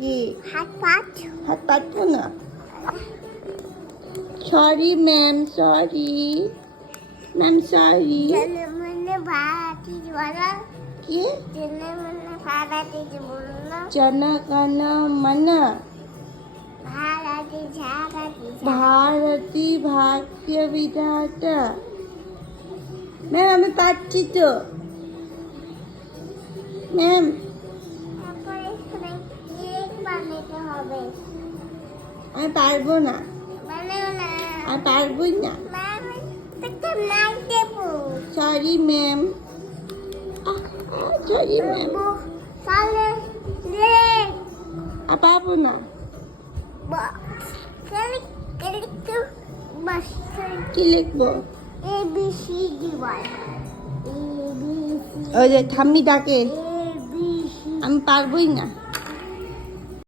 কি হাত পাত হাত পাতবো না sorry ma'am sorry ma'am sorry জনে মনে ভাতি বলো কি জনে মনে ভাতি বলো না জানা কানা মানা ভারতি ঝাগতি भारती भाग्य विधाता ম্যাম আমি পাচ্ছি তো ম্যাম তারপরে এখানে কেক বানাতে হবে আমি পারবো না বানাও না আমি পারবোই না ম্যাম তোকে নাই দেবো সরি ম্যাম সরি ম্যাম তাহলে লে পারবো না কি লিখবো A B C D Y A B C ওই যে ঠাম্মি ডাকে A B C আমি পারবোই না